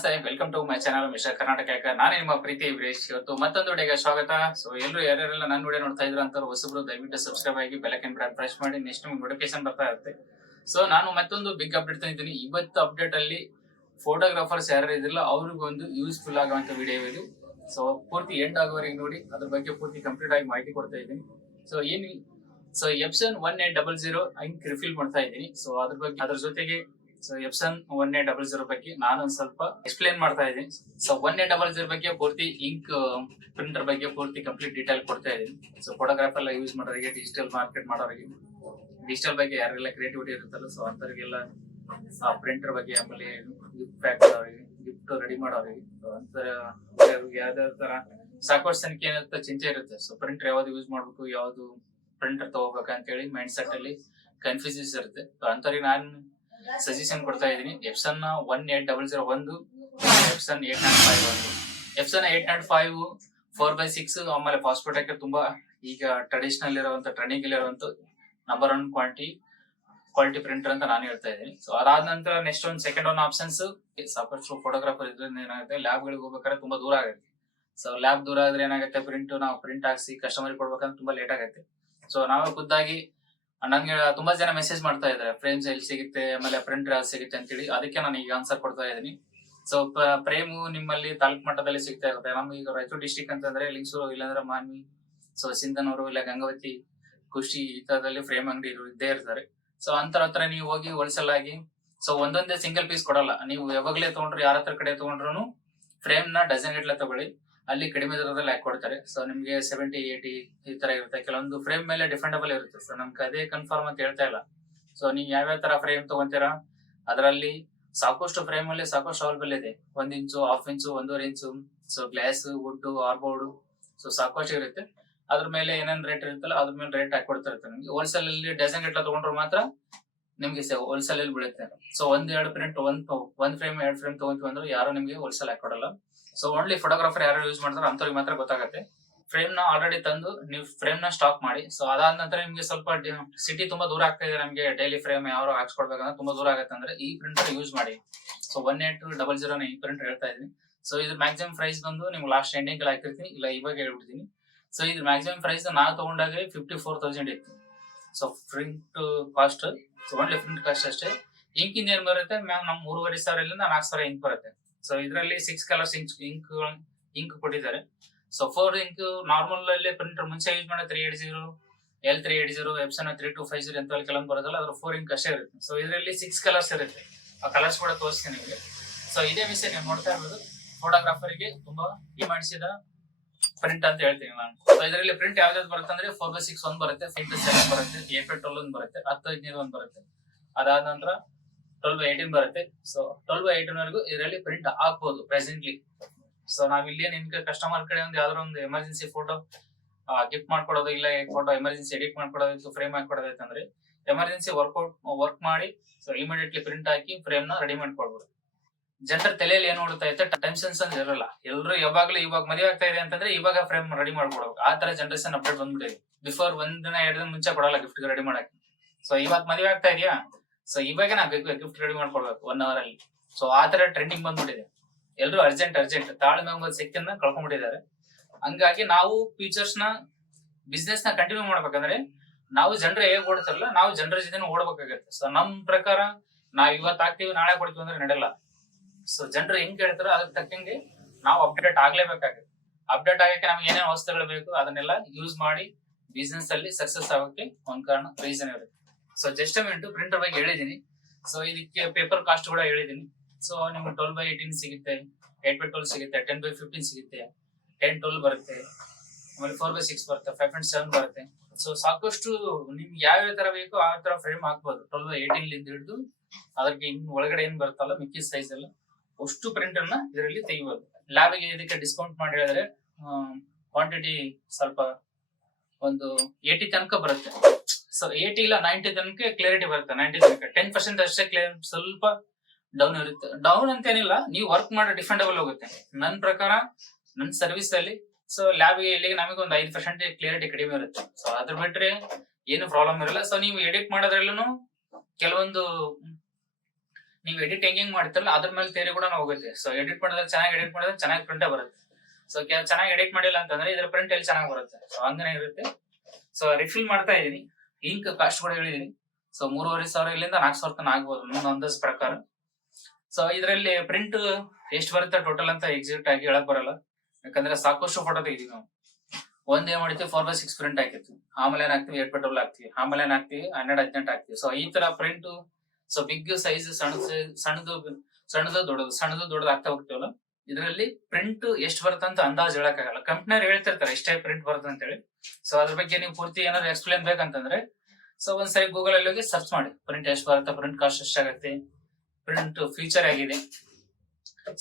ನಮಸ್ತೆ welcome to my channel mister Karnataka ನಾನೇ ನಿಮ್ಮ ಪ್ರೀತಿ ವಿರೇಶ್ ಇವತ್ತು ಮತ್ತೊಂದು ವಿಡಿಯೋಗೆ ಸ್ವಾಗತ. ಸೊ ಎಲ್ಲರೂ ಯಾರ್ಯಾರೆಲ್ಲ ನನ್ನ ವಿಡಿಯೋ ನೋಡ್ತಾ ಇದ್ರು ಅಂತ ಹೊಸಬ್ರು, ದಯವಿಟ್ಟು ಸಬ್ಸ್ಕ್ರೈಬ್ ಆಗಿ ಬೆಲಕನ್ ಬಟನ್ ಪ್ರೆಸ್ ಮಾಡಿ ನೆಕ್ಸ್ಟ್ ನಿಮ್ಗೆ ನೋಟಿಫಿಕೇಶನ್ ಬರ್ತಾ ಇರುತ್ತೆ. ಸೊ ನಾನು ಮತ್ತೊಂದು ಬಿಗ್ ಅಪ್ಡೇಟ್ ತಂದಿದ್ದೀನಿ. ಇವತ್ತು ಅಪ್ಡೇಟ್ ಅಲ್ಲಿ ಫೋಟೋಗ್ರಾಫರ್ಸ್ ಯಾರು ಇದ್ರಲ್ಲ ಅವ್ರಿಗೊಂದು ಯೂಸ್ಫುಲ್ ಆಗುವಂತ ವಿಡಿಯೋ ಇದು. ಸೊ ಪೂರ್ತಿ ಎಂಡ್ ಆಗುವವರೆಗೆ ನೋಡಿ. ಅದ್ರ ಬಗ್ಗೆ ಪೂರ್ತಿ ಕಂಪ್ಲೀಟ್ ಆಗಿ ಮಾಹಿತಿ ಕೊಡ್ತಾ ಇದ್ದೀನಿ. ಸೊ ಏನು so Epson one eight double zero ink refill ಮಾಡ್ತಾ ಇದ್ದೀನಿ. ಸೊ ಅದ್ರ ಬಗ್ಗೆ ಅದ್ರ ಜೊತೆಗೆ so Epson one eight double zero ಬಗ್ಗೆ ನಾನು ಒಂದ್ ಸ್ವಲ್ಪ ಎಕ್ಸ್ಪ್ಲೇನ್ ಮಾಡ್ತಾ ಇದ್ದೀನಿ. So one eight double zero ಬಗ್ಗೆ ಪೂರ್ತಿ ಇಂಕ್ ಪ್ರಿಂಟರ್ ಬಗ್ಗೆ ಪೂರ್ತಿ ಕಂಪ್ಲೀಟ್ ಡೀಟೇಲ್ ಕೊಡ್ತಾ ಇದ್ದೀನಿ. ಸೊ ಫೋಟೋಗ್ರಾಫ್ ಎಲ್ಲ ಯೂಸ್ ಮಾಡೋರಿಗೆ ಡಿಜಿಟಲ್ ಮಾರ್ಕೆಟ್ ಮಾಡೋರಿಗೆ ಡಿಜಿಟಲ್ ಬಗ್ಗೆ ಯಾರೆಲ್ಲ ಕ್ರಿಯೇಟಿವಿಟಿ ಇರುತ್ತಲ್ಲ ಸೊ ಅಂತವ್ರಿಗೆಲ್ಲ ಪ್ರಿಂಟರ್ ಬಗ್ಗೆ ಆಮೇಲೆ ಗಿಫ್ಟ್ ಪ್ಯಾಕ್ ಮಾಡೋರಿಗೆ ಗಿಫ್ಟ್ ರೆಡಿ ಮಾಡೋರಿಗೆ ಯಾವ್ದಾವ ತರ ಸಾಕಷ್ಟು ಸಂಖ್ಯೆ ಏನಿರುತ್ತೆ ಚಿಂತೆ ಇರುತ್ತೆ. ಸೊ ಪ್ರಿಂಟರ್ ಯಾವ್ದು ಯೂಸ್ ಮಾಡ್ಬೇಕು, ಯಾವ್ದು ಪ್ರಿಂಟರ್ ತಗೋಬೇಕು ಅಂತ ಹೇಳಿ ಮೈಂಡ್ ಸೆಟ್ ಅಲ್ಲಿ ಕನ್ಫ್ಯೂಸಸ್ ಇರುತ್ತೆ. ಸೊ ಅಂತವ್ರಿಗೆ ನಾನು ಸಜೆಷನ್ ಕೊಡ್ತಾ ಇದ್ದೀನಿ. Epson one eight double zero ಒಂದು ಎಫ್ಸನ್ ಏಟ್ ನಾಟ್ ಫೈವ್ ಒಂದು. Epson eight naught five four by six ಆಮೇಲೆ ಪಾಸ್ಪೋರ್ಟ್ ತುಂಬಾ ಈಗ ಟ್ರೆಡಿಷನಲ್ ಇರುವಂತ ಟ್ರೆಂಡಿಂಗ್ ಇರುವಂತ number one quality quality printer ಅಂತ ನಾನು ಹೇಳ್ತಾ ಇದ್ದೀನಿ. ಸೊ ಅದಾದ ನಂತರ ನೆಕ್ಸ್ಟ್ ಒಂದು ಸೆಕೆಂಡ್ ಒನ್ ಆಪ್ಷನ್ಸ್ ಸಾಕಷ್ಟು ಫೋಟೋಗ್ರಾಫರ್ ಇದ್ರಿಂದ ಏನಾಗುತ್ತೆ? ಲ್ಯಾಬ್ ಗಳಿಗೆ ಹೋಗ್ಬೇಕಾದ್ರೆ ತುಂಬಾ ದೂರ ಆಗುತ್ತೆ. ಸೊ ಲ್ಯಾಬ್ ದೂರ ಆದ್ರೆ ಏನಾಗುತ್ತೆ? ಪ್ರಿಂಟ್ ನಾವು ಪ್ರಿಂಟ್ ಹಾಕ್ಸಿ ಕಸ್ಟಮರ್ ಕೊಡ್ಬೇಕಂದ್ರೆ ತುಂಬಾ ಲೇಟ್ ಆಗುತ್ತೆ. ಸೊ ನಾವೇ ಖುದ್ದಾಗಿ ನಂಗೆ ತುಂಬಾ ಜನ ಮೆಸೇಜ್ ಮಾಡ್ತಾ ಇದ್ದಾರೆ. ಫ್ರೇಮ್ಸ್ ಎಲ್ಲಿ ಸಿಗುತ್ತೆ, ಆಮೇಲೆ ಫ್ರೆಂಡ್ ಯಾವ್ದು ಸಿಗುತ್ತೆ ಅಂತೇಳಿ. ಅದಕ್ಕೆ ನಾನು ಈಗ ಆನ್ಸರ್ ಕೊಡ್ತಾ ಇದ್ದೀನಿ. ಸೊ ಫ್ರೇಮ್ ನಿಮ್ಮಲ್ಲಿ ತಾಲೂಕ್ ಮಟ್ಟದಲ್ಲಿ ಸಿಗ್ತಾ ಇರುತ್ತೆ. ನಮ್ಗೆ ಈಗ ರಾಯಚೂರು ಡಿಸ್ಟಿಕ್ ಅಂತಂದ್ರೆ ಲಿಂಗ್ಸೂರು ಇಲ್ಲಾಂದ್ರೆ ಮಾನ್ವಿ ಸೊ ಸಿಂಧನೂರು ಇಲ್ಲ ಗಂಗಾವತಿ ಖುಷಿ ಈ ತರದಲ್ಲಿ ಫ್ರೇಮ್ ಅಂಗಡಿ ಇದ್ದೇ ಇರ್ತಾರೆ. ಸೊ ಅಂತರ ಹತ್ರ ನೀವು ಹೋಗಿ ಹೋಲ್ಸೆಲ್ ಆಗಿ ಸೊ ಒಂದೊಂದೇ ಸಿಂಗಲ್ ಪೀಸ್ ಕೊಡಲ್ಲ. ನೀವು ಯಾವಾಗಲೇ ತಗೊಂಡ್ರು, ಯಾರ ಹತ್ರ ಕಡೆ ತಗೊಂಡ್ರು ಫ್ರೇಮ್ನ ಡಜನ್ ಗಟ್ಲೆ ತಗೊಳ್ಳಿ. ಅಲ್ಲಿ ಕಡಿಮೆ ದರದಲ್ಲಿ ಹಾಕಿ ಕೊಡ್ತಾರೆ. ಸೊ ನಿಮ್ಗೆ ಸೆವೆಂಟಿ ಏಯ್ಟಿ ಈ ತರ ಇರುತ್ತೆ. ಕೆಲವೊಂದು ಫ್ರೇಮ್ ಮೇಲೆ ಡಿಫೆಂಡಬಲ್ ಇರುತ್ತೆ. ಸೊ ನಮ್ಗೆ ಅದೇ ಕನ್ಫರ್ಮ್ ಅಂತ ಹೇಳ್ತಾ ಇಲ್ಲ. ಸೊ ನೀವು ಯಾವ್ಯಾವ ತರ ಫ್ರೇಮ್ ತಗೊಂತೀರಾ? ಅದರಲ್ಲಿ ಸಾಕಷ್ಟು ಫ್ರೇಮ್ ಅಲ್ಲಿ ಸಾಕಷ್ಟು ಅವೈಲೇಬಲ್ ಇದೆ. ಒಂದ್ ಇಂಚು ಹಾಫ್ ಇಂಚು ಒಂದೂವರೆ ಇಂಚು ಸೊ ಗ್ಲಾಸ್ ವುಡ್ ಆರ್ಬೋರ್ಡ್ ಸೊ ಸಾಕಷ್ಟು ಇರುತ್ತೆ. ಅದ್ರ ಮೇಲೆ ಏನೇನ್ ರೇಟ್ ಇರುತ್ತಲ್ಲ, ಅದ್ರ ಮೇಲೆ ರೇಟ್ ಹಾಕಿ ಕೊಡ್ತಿರುತ್ತೆ ನಿಮ್ಗೆ ಹೋಲ್ಸೇಲ್ ಅಲ್ಲಿ ಡಜನ್ ಗಟ್ಟಲೆ ತಗೊಂಡ್ರೆ ಮಾತ್ರ ನಿಮ್ಗೆ ಹೋಲ್ಸೇಲ್ ಅಲ್ಲಿ ಬೀಳುತ್ತೆ. ಸೊ ಒಂದ್ ಎರಡು ಪ್ರಿಂಟ್ ಒಂದ್ ಒಂದ್ ಫ್ರೇಮ್ ಎರಡ್ ಫ್ರೇಮ್ ತಗೊಂತೀವಿ ಅಂದ್ರೆ ಯಾರು ನಿಮ್ಗೆ ಹೋಲ್ಸೇಲ್ ಹಾಕೊಡಲ್ಲ ಸೊ ಓನ್ಲಿ ಫೋಟೋಗ್ರಾಫರ್ ಯಾರು ಯೂಸ್ ಮಾಡ್ತಾರೆ ಅಂತವ್ರಿಗೆ ಮಾತ್ರ ಗೊತ್ತಾಗುತ್ತೆ. ಫ್ರೇಮ್ನ ಆಲ್ರೆಡಿ ತಂದು ನೀವು ಫ್ರೇಮ್ನ ಸ್ಟಾಕ್ ಮಾಡಿ. ಸೊ ಅದಾದ ನಂತರ ನಿಮ್ಗೆ ಸ್ವಲ್ಪ ಸಿಟಿ ತುಂಬಾ ದೂರ ಆಗ್ತಾ ಇದೆ ನಮಗೆ. ಡೈಲಿ ಫ್ರೇಮ್ ಯಾರು ಹಾಕ್ಸ್ಕೊಡ್ಬೇಕಂದ್ರೆ ತುಂಬಾ ದೂರ ಆಗುತ್ತೆ ಅಂದ್ರೆ ಈ ಪ್ರಿಂಟರ್ ಯೂಸ್ ಮಾಡಿ. So one eight double zero ಈ ಪ್ರಿಂಟ್ ಹೇಳ್ತಾ ಇದೀನಿ. ಸೊ ಇದ್ರ ಮ್ಯಾಕ್ಸಿಮಮ್ ಪ್ರೈಸ್ ಬಂದು ನಿಮ್ಗೆ ಲಾಸ್ಟ್ ಎಂಡಿಂಗ್ ಹಾಕಿರ್ತೀನಿ. ಇಲ್ಲ, ಇವಾಗ ಹೇಳ್ಬಿಡ್ತೀನಿ. ಸೊ ಇದ್ರ ಮ್ಯಾಕ್ಸಿಮಮ್ ಪ್ರೈಸ್ ನಾವು ತಗೊಂಡಾಗ ಫಿಫ್ಟಿ ಫೋರ್ ತೌಸಂಡ್ ಇತ್ತು. So print cost so only print cost ಅಷ್ಟೇ. ಇಂಕ್ ಇಂದ ಏನ್ ಬರುತ್ತೆ? ಮ್ಯಾಮ್ ನಮ್ ಮೂರುವರೆ ಸಾವಿರದಿಂದ ನಾಲ್ಕು ಸಾವಿರ ಇಂಕ್ ಬರುತ್ತೆ. ಸೊ ಇದರಲ್ಲಿ six colours ink ink ink ಕೊಟ್ಟಿದ್ದಾರೆ. ಸೊ ಫೋರ್ ಇಂಕ್ ನಾರ್ಮಲ್ ಅಲ್ಲಿ ಪ್ರಿಂಟರ್ ಮುಂಚೆ ಯೂಸ್ ಮಾಡೋ three eight zero L three eight zero Epson three two five zero ಅಂತ ಕೆಲವೊಂದು ಬರೋದಲ್ಲ ಅದ್ರ ಫೋರ್ ಇಂಕ್ ಅಷ್ಟೇ ಇರುತ್ತೆ. ಸೊ ಇದರಲ್ಲಿ ಸಿಕ್ಸ್ ಕಲರ್ಸ್ ಇರುತ್ತೆ. ಆ ಕಲರ್ಸ್ ಕೂಡ ತೋರಿಸ್ತೀನಿ ನಿಮಗೆ. ಸೊ ಇದೇ ವಿಷಯ ನೀವು ನೋಡ್ತಾ ಇರೋದು ಫೋಟೋಗ್ರಾಫರ್ಗೆ ತುಂಬಾ ಈ ಮಾಡಿಸಿದ ಪ್ರಿಂಟ್ ಅಂತ ಹೇಳ್ತೀನಿ ನಾನು. ಇದರಲ್ಲಿ ಪ್ರಿಂಟ್ ಯಾವ್ದಾದ್ರು ಬರುತ್ತೆ ಅಂದ್ರೆ ಫೋರ್ ಬೈ ಸಿಕ್ಸ್ ಒಂದ್ ಬರುತ್ತೆ ಫೈವ್ ಟು ಸೆವೆನ್ ಬರುತ್ತೆ ಏಪ್ರಿಲ್ ಟ್ವೆಲ್ ಒಂದ್ ಬರುತ್ತೆ, ಹತ್ತು ಹದಿನೈದು ಒಂದ್ ಬರುತ್ತೆ. ಅದಾದ ನಂತರ ಟ್ವೆಲ್ ಬೈ ಏಯ್ಟೀನ್ ಬರುತ್ತೆ. ಸೊ ಟ್ವೆಲ್ ಬೈ ಏಯ್ಟೀನ್ ವರೆಗೂ ಇದರಲ್ಲಿ ಪ್ರಿಂಟ್ ಹಾಕ್ಬೋದು ಪ್ರೆಸೆಂಟ್ಲಿ ಸೊ ನಾವ್ ಇಲ್ಲಿ ನಿಮ್ಗೆ ಕಸ್ಟಮರ್ ಕಡೆ ಒಂದು ಯಾವ್ದಾರ ಒಂದು ಎಮರ್ಜೆನ್ಸಿ ಫೋಟೋ ಗಿಫ್ಟ್ ಮಾಡ್ಕೊಡೋದು ಇಲ್ಲ ಫೋಟೋ ಎಮರ್ಜೆನ್ಸಿ ಎಡಿಟ್ ಮಾಡ್ಕೊಡೋದಿತ್ತು ಫ್ರೇಮ್ ಹಾಕೊಡೋದೈತೆ ಅಂದ್ರೆ ಎಮರ್ಜೆನ್ಸಿ ವರ್ಕೌಟ್ ವರ್ಕ್ ಮಾಡಿ ಸೊ ಇಮಿಡಿಯೇಟ್ಲಿ ಪ್ರಿಂಟ್ ಹಾಕಿ ಫ್ರೇಮ್ನ ರೆಡಿ ಮಾಡ್ಕೊಡ್ಬೋದು. ಜನರ ತಲೆಯಲ್ಲಿ ಏನ್ ನೋಡ್ತಾ ಇರುತ್ತೆ? ಟೆನ್ಷನ್ಸ್ ಅಂತ ಇರಲ್ಲ. ಎಲ್ಲರೂ ಯಾವಾಗ್ಲೂ ಇವಾಗ ಮದುವೆ ಆಗ್ತಾ ಇದೆ ಅಂತಂದ್ರೆ ಇವಾಗ ಫ್ರೇಮ್ ರೆಡಿ ಮಾಡ್ಕೊಡ್ಬೇಕು ಆ ತರ ಜನರೇಷನ್ ಅಪ್ಡೇಟ್ ಬಂದ್ಬಿಟ್ಟಿದೆ. ಬಿಫೋರ್ ಒಂದ್ ದಿನ, ಎರಡು ದಿನ ಮುಂಚೆ ಕೊಡಲ್ಲ ಗಿಫ್ಟ್ ರೆಡಿ ಮಾಡಕ್ಕೆ. ಸೊ ಇವಾಗ ಮದುವೆ ಆಗ್ತಾ ಇದೆಯಾ? ಸೊ ಇವಾಗ ನಾ ಗಿಫ್ಟ್ ರೆಡಿ ಮಾಡ್ಕೊಡ್ಬೇಕು ಒನ್ ಅವರ್ ಅಲ್ಲಿ. ಸೊ ಆ ತರ ಟ್ರೆಂಡಿಂಗ್ ಬಂದ್ಬಿಟ್ಟಿದೆ. ಎಲ್ಲರೂ ಅರ್ಜೆಂಟ್ ಅರ್ಜೆಂಟ್ ತಾಳ್ಮೆ ಒಂದು ಸೆಕೆಂಡ್ ಕಳ್ಕೊಂಡ್ಬಿಟ್ಟಿದ್ದಾರೆ. ಹಂಗಾಗಿ ನಾವು ಫ್ಯೂಚರ್ಸ್ನ ಬಿಸ್ನೆಸ್ನ ಕಂಟಿನ್ಯೂ ಮಾಡ್ಬೇಕಂದ್ರೆ ನಾವು ಜನರು ಹೇಗೆ ಓಡ್ತಾರಲ್ಲ, ನಾವು ಜನರ ಜೊತೆ ಓಡ್ಬೇಕಾಗತ್ತೆ. ಸೊ ನಮ್ ಪ್ರಕಾರ ನಾವ್ ಇವತ್ತು ಆಗ್ತೀವಿ ನಾಳೆ ಕೊಡ್ತೀವಿ ಅಂದ್ರೆ ನಡೆಯಲ್ಲ ಸೊ ಜನರು ಹೆಂಗ್ ಕೇಳ್ತಾರೋ ಅದಕ್ಕೆ ತಕ್ಕಂಗೆ ನಾವು ಅಪ್ಡೇಟ್ ಆಗ್ಲೇಬೇಕಾಗುತ್ತೆ. ಅಪ್ಡೇಟ್ ಆಗಕ್ಕೆ ನಮ್ಗೆ ಏನೇನು ವಸ್ತುಗಳು ಬೇಕು ಅದನ್ನೆಲ್ಲ ಯೂಸ್ ಮಾಡಿ ಬಿಸ್ನೆಸ್ ಅಲ್ಲಿ ಸಕ್ಸಸ್ ಆಗೋಕೆ ಒಂದ್ ಕಾರಣ ರೀಸನ್ ಇರುತ್ತೆ. ಸೊ ಜಸ್ಟ್ ಮಿನಿಟ್ ಪ್ರಿಂಟರ್ ಬಗ್ಗೆ ಹೇಳಿದೀನಿ. ಸೊ ಇದಕ್ಕೆ ಪೇಪರ್ ಕಾಸ್ಟ್ ಕೂಡ ಹೇಳಿದೀನಿ. ಸೊ ನಿಮ್ಗೆ ಟ್ವೆಲ್ ಬೈ ಏಯ್ಟೀನ್ ಸಿಗುತ್ತೆ ಏಟ್ ಬೈ ಟ್ವೆಲ್ ಸಿಗುತ್ತೆ ಟೆನ್ ಬೈ ಫಿಫ್ಟೀನ್ ಸಿಗುತ್ತೆ ಟೆನ್ ಟ್ವೆಲ್ ಬರುತ್ತೆ, ಆಮೇಲೆ ಫೋರ್ ಬೈ ಸಿಕ್ಸ್ ಬರುತ್ತೆ ಫೈವ್ ಪಾಯಿಂಟ್ ಸೆವೆನ್ ಬರುತ್ತೆ. ಸೊ ಸಾಕಷ್ಟು ನಿಮ್ಗೆ ಯಾವ ಯಾವ ತರ ಬೇಕು ಆ ತರ ಫ್ರೇಮ್ ಹಾಕ್ಬೋದು. ಟ್ವೆಲ್ ಬೈ ಏಯ್ಟೀನ್ ಹಿಡಿದು ಅದಕ್ಕೆ ಇನ್ ಒಳಗಡೆ ಏನ್ ಬರುತ್ತಲ್ಲ ಮಿಕ್ಕಿ ಸೈಜ್ ಎಲ್ಲ ಅಷ್ಟು ಪ್ರಿಂಟ್ ಅನ್ನ ಇದರಲ್ಲಿ ತೆಗಿಬೋದು. ಲ್ಯಾಬ್ಗೆ ಇದಕ್ಕೆ ಡಿಸ್ಕೌಂಟ್ ಮಾಡಿ ಹೇಳಿದ್ರೆ ಕ್ವಾಂಟಿಟಿ ಸ್ವಲ್ಪ ಒಂದು ಏಟಿ ತನಕ ಬರುತ್ತೆ. ಸೊ ಏಟಿ ಇಲ್ಲ ನೈಂಟಿ ತನಕ ಕ್ಲಿಯರಿಟಿ ಬರುತ್ತೆ. ನೈಂಟಿ ತನಕ. ಟೆನ್ ಪರ್ಸೆಂಟ್ ಅಷ್ಟೇ ಕ್ಲಿಯರ್ ಸ್ವಲ್ಪ ಡೌನ್ ಇರುತ್ತೆ. ಡೌನ್ ಅಂತ ಏನಿಲ್ಲ ನೀವು ವರ್ಕ್ ಮಾಡೋ ಡಿಫೆಂಡಬಲ್ ಹೋಗುತ್ತೆ. ನನ್ನ ಪ್ರಕಾರ ನನ್ನ ಸರ್ವಿಸ್ ಅಲ್ಲಿ ಸೊ ಲ್ಯಾಬ್ಗೆ ಇಲ್ಲಿಗೆ ನಮಗೆ ಒಂದು ಐದು ಪರ್ಸೆಂಟ್ ಕ್ಲಿಯರಿಟಿ ಕಡಿಮೆ ಇರುತ್ತೆ. ಸೊ ಅದ್ರ ಬಿಟ್ರೆ ಏನು ಪ್ರಾಬ್ಲಮ್ ಇರಲ್ಲ. ಸೊ ನೀವು ಎಡಿಟ್ ಮಾಡೋದ್ರಲ್ಲೂ ಕೆಲವೊಂದು ನೀವು ಎಡಿಟ್ ಹೆಂಗ್ ಮಾಡ್ತಿರಲ್ಲ ಅದ್ರ ಮೇಲೆ ತೇರಿ ಕೂಡ ಹೋಗುತ್ತೆ ಸೊ ಎಡಿಟ್ ಮಾಡಿದ್ರೆ ಚೆನ್ನಾಗಿ ಎಡಿಟ್ ಮಾಡಿದ್ರೆ ಚೆನ್ನಾಗಿ ಪ್ರಿಂಟ್ ಬರುತ್ತೆ. ಸೊ ಚೆನ್ನಾಗಿ ಎಡಿಟ್ ಮಾಡಿಲ್ಲ ಅಂತಂದ್ರೆ ಇದ್ರ ಪ್ರಿಂಟ್ ಎಲ್ಲಿ ಚೆನ್ನಾಗಿ ಬರುತ್ತೆ. ಸೊ ಹಂಗನೇ ಇರುತ್ತೆ. ಸೊ ರಿಫಿಲ್ ಮಾಡ್ತಾ ಇದೀನಿ ಇಂಕ್ ಕಾಸ್ಟ್ ಕೂಡ ಹೇಳಿದೀನಿ ಸೊ ಮೂರುವರೆ ಸಾವಿರ ಇಲ್ಲಿಂದ ನಾಲ್ಕು ಸಾವಿರ ತನಕ ಆಗ್ಬೋದು. ನನ್ನ ಅಂದಾಜ್ ಪ್ರಕಾರ. ಸೊ ಇದರಲ್ಲಿ ಪ್ರಿಂಟ್ ಎಷ್ಟು ಬರುತ್ತೆ ಟೋಟಲ್ ಅಂತ ಎಕ್ಸಿಕ್ಟ್ ಆಗಿ ಹೇಳಕ್ ಬರಲ್ಲ. ಯಾಕಂದ್ರೆ ಸಾಕಷ್ಟು ಫೋಟೋ ತೆಗಿದೀವಿ ನಾವು. ಒಂದ್ ಏನ್ ಮಾಡ್ತೀವಿ ಫೋರ್ ಬೈ ಸಿಕ್ಸ್ ಪ್ರಿಂಟ್ ಹಾಕಿರ್ತೀವಿ. ಆಮೇಲೆ ಏನ್ ಹಾಕ್ತಿವಿ? ಏಟ್ ಪೆಟ್ರೋಲ್ ಹಾಕ್ತಿವಿ. ಆಮೇಲೆ ಏನ್ ಹಾಕ್ತಿವಿ? ಹನ್ನೆರಡು ಹದಿನೆಂಟು ಹಾಕ್ತಿವಿ. ಸೊ ಈ ತರ ಪ್ರಿಂಟ್ ಸೊ ಬಿಗ್ ಸೈಜ್ ಸಣ್ಣ ಸಣ್ಣದು ಸಣ್ಣದು ದೊಡ್ಡದು ಸಣ್ಣದು ದೊಡ್ಡದು ಆಗ್ತಾ ಹೋಗ್ತೀವಲ್ಲ? ಇದರಲ್ಲಿ ಪ್ರಿಂಟ್ ಎಷ್ಟು ಬರುತ್ತೆ ಅಂತ ಅಂದಾಜು ಹೇಳಕ್ಕಾಗಲ್ಲ. ಕಂಪ್ನಿಯವ್ರು ಹೇಳ್ತಿರ್ತಾರೆ, ಇಷ್ಟೇ ಪ್ರಿಂಟ್ ಬರುತ್ತೆ ಅಂತ ಹೇಳಿ ಸೊ ಅದ್ರ ಬಗ್ಗೆ ನೀವು ಪೂರ್ತಿ ಏನಾದ್ರು ಎಕ್ಸ್ಪ್ಲೇನ್ ಬೇಕಂತಂದ್ರೆ ಸೊ ಒಂದ್ಸರಿ ಗೂಗಲ್ ಅಲ್ಲಿ ಹೋಗಿ ಸರ್ಚ್ ಮಾಡಿ. ಪ್ರಿಂಟ್ ಎಷ್ಟು ಬರುತ್ತೆ ಪ್ರಿಂಟ್ ಕಾಸ್ಟ್ ಎಷ್ಟಾಗತ್ತೆ ಪ್ರಿಂಟ್ ಫೀಚರ್ ಆಗಿದೆ